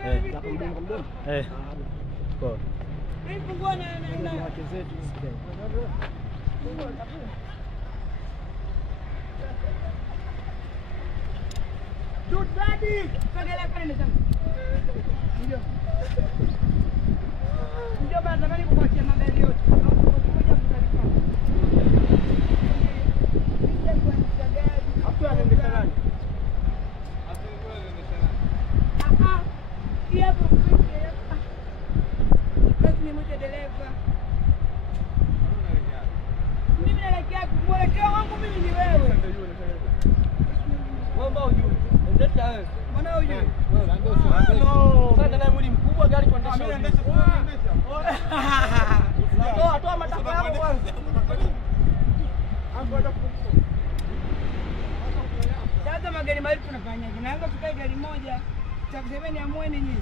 Hapo mdomo. Poa. Fungua na wake zetu. Dude daddy, sogea pale ndani. Ndio bado nataka nikuachie magari yote. Ngoja mtalipa. Hapo anaendesha nani? Hapo mpige hapa. Basi ni mmoja dereva. Mimi naelekea mwelekeo wangu mimi ni wewe. Wewe mbona hujui? Endesha wewe. Mbona hujui? No. Sasa na mwili mkubwa gari tuendesha. Mimi naendesha. Toa matako yako kwanza. Sasa magari mawili tunafanyaje? Naanza kukaa gari moja. Cha kusema ni amweni nyinyi.